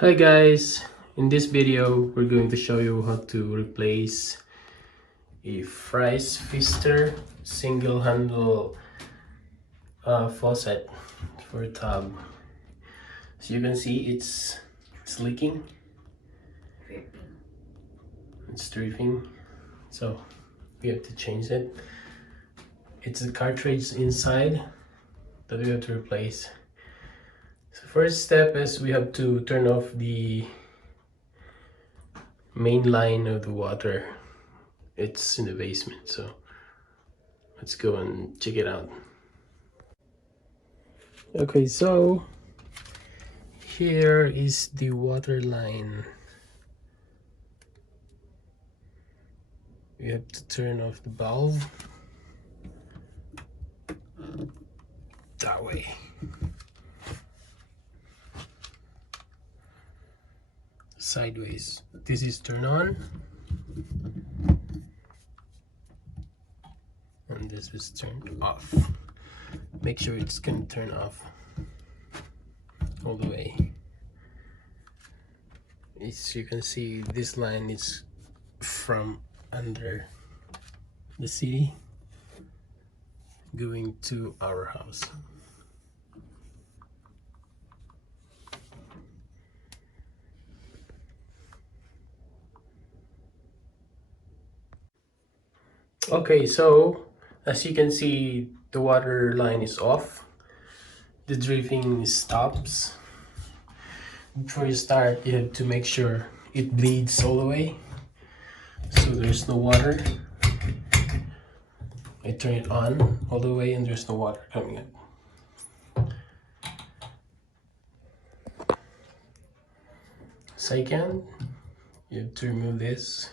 Hi guys, in this video we're going to show you how to replace a Pfister single handle faucet for a tub. So you can see it's leaking, it's dripping, so we have to change it. It's a cartridge inside that we have to replace. So first step is we have to turn off the main line of the water. It's in the basement, so let's go and check it out. Okay, so here is the water line. We have to turn off the valve that way. Sideways. This is turn on, and this is turned off. Make sure it's gonna turn off all the way. As you can see, this line is from under the city going to our house. Okay, so as you can see, the water line is off. The dripping stops. Before you start, you have to make sure it bleeds all the way, so there's no water. I turn it on all the way and there's no water coming up. Second, you have to remove this,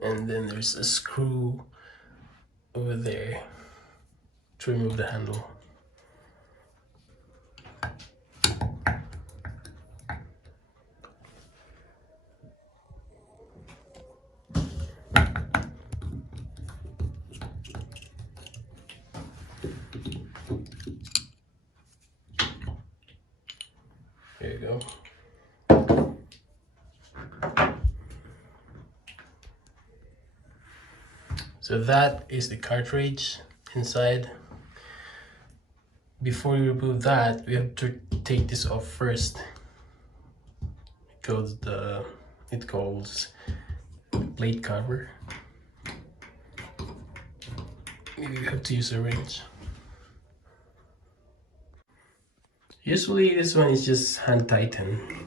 and then there's a screw over there to remove the handle. There you go. So that is the cartridge inside. Before you remove that, we have to take this off first, because it calls plate cover. Maybe you have to use a wrench. Usually this one is just hand tighten.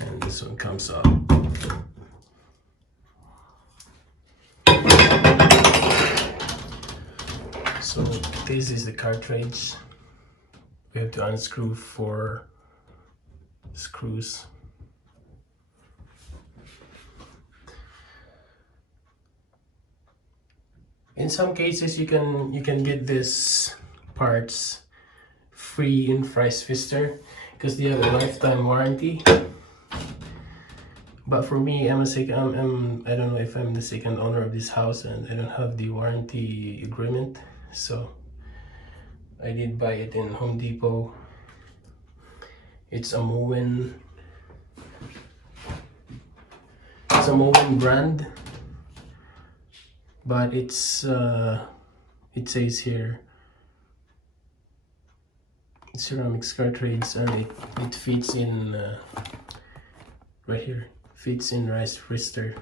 And this one comes up. So this is the cartridge. We have to unscrew 4 screws. In some cases, you can get this parts free in Pfister because they have a lifetime warranty. But for me, I don't know if I'm the second owner of this house and I don't have the warranty agreement, so I did buy it in Home Depot. It's a Moen brand, but it says here ceramics cartridge, and it fits in right here. Fits in Pfister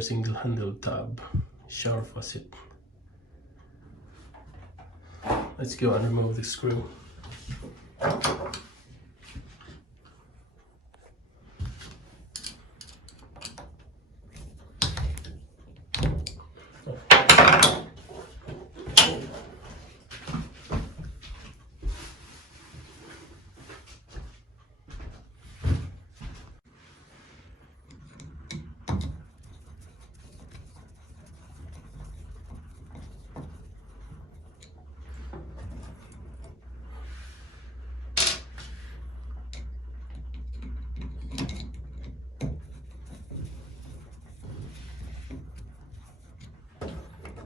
single handle tub shower faucet. Let's go and remove the screw.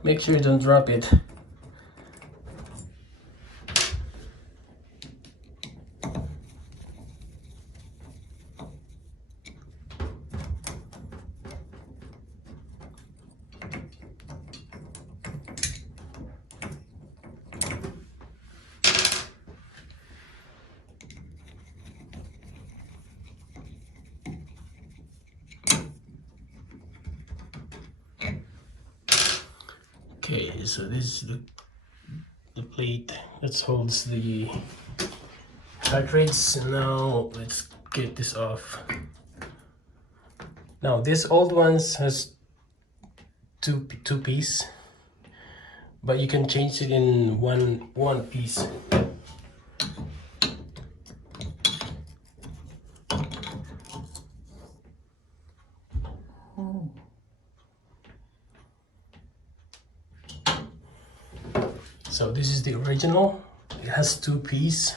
Make sure you don't drop it. Okay, so this is the plate that holds the cartridge. So now let's get this off. Now this old ones has two piece, but you can change it in one piece. So this is the original. It has two piece.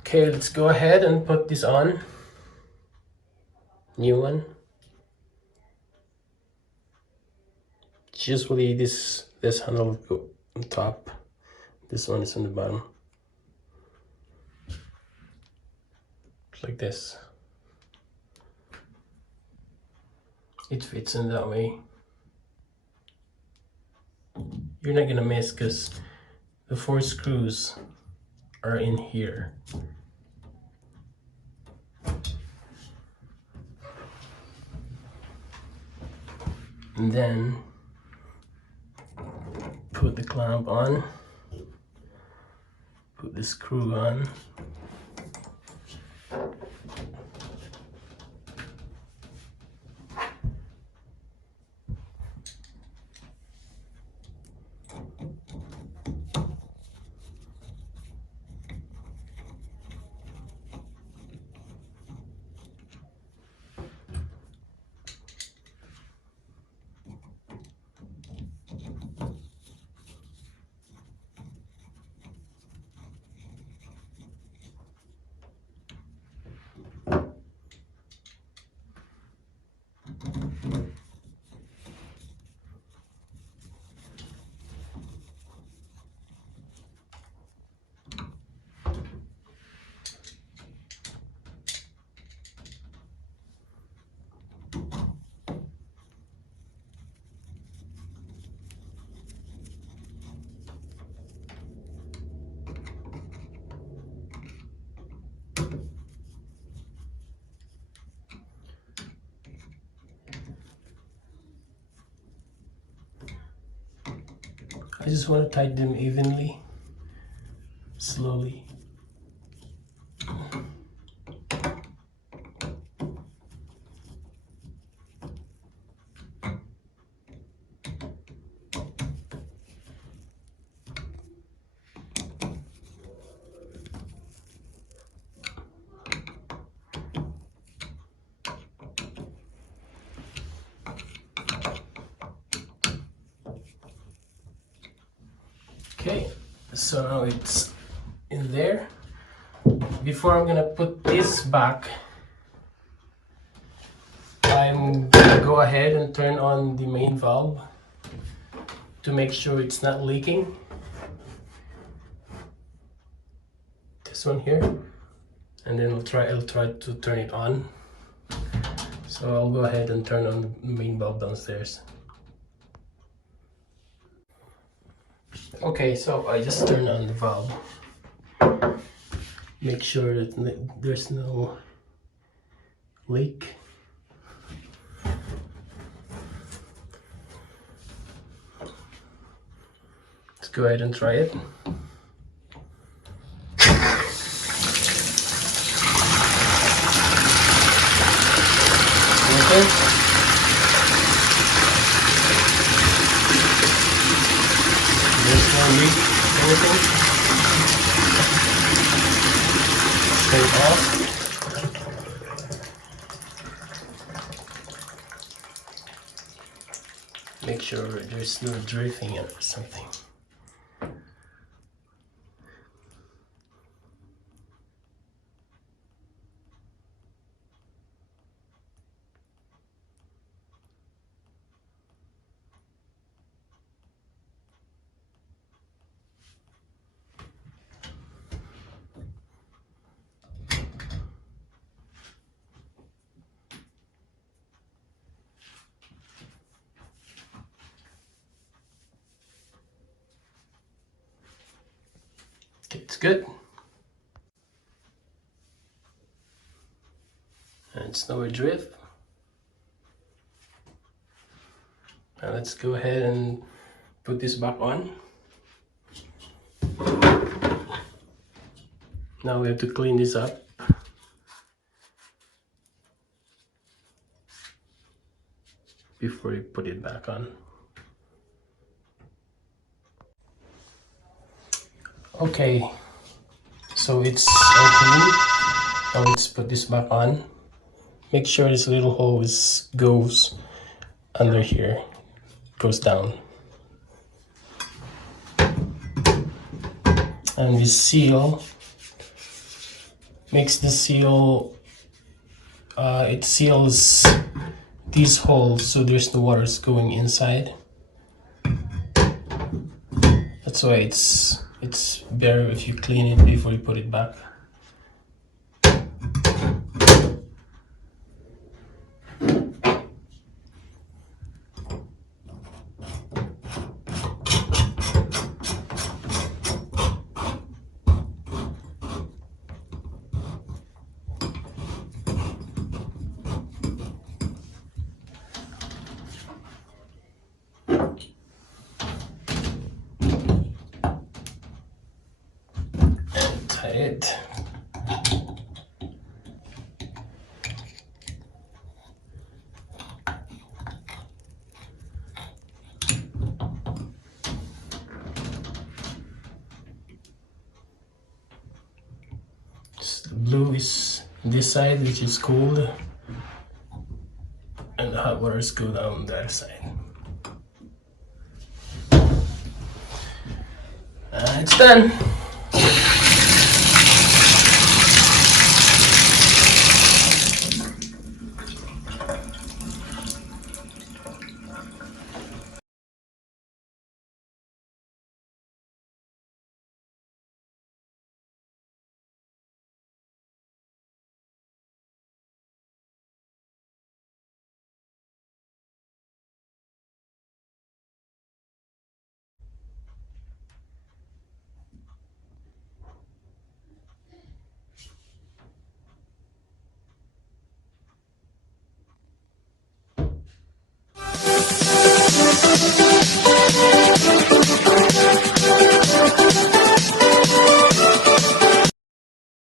Okay, let's go ahead and put this on. New one. Usually this handle will go on top. This one is on the bottom. Like this. It fits in that way. You're not gonna miss because the 4 screws are in here. And then put the clamp on, put the screw on. I just want to tighten them evenly, slowly. Okay, so now it's in there. Before I'm gonna put this back, I'm gonna go ahead and turn on the main valve to make sure it's not leaking. This one here, and then I'll try to turn it on. So I'll go ahead and turn on the main valve downstairs. Okay, so I just turn on the valve. Make sure that there's no leak. Let's go ahead and try it. Okay. There's no leak, anything. Turn it off. Make sure there's no drifting or something. It's good. And it's no drift. Now let's go ahead and put this back on. Now we have to clean this up. Before you put it back on. Okay, so it's all clean. Now let's put this back on. Make sure this little hose goes under here, goes down. And this seal makes the seal, it seals these holes so there's no water going inside. That's why it's better if you clean it before you put it back. It. The blue is this side, which is cold, and the hot waters go down that side. It's done.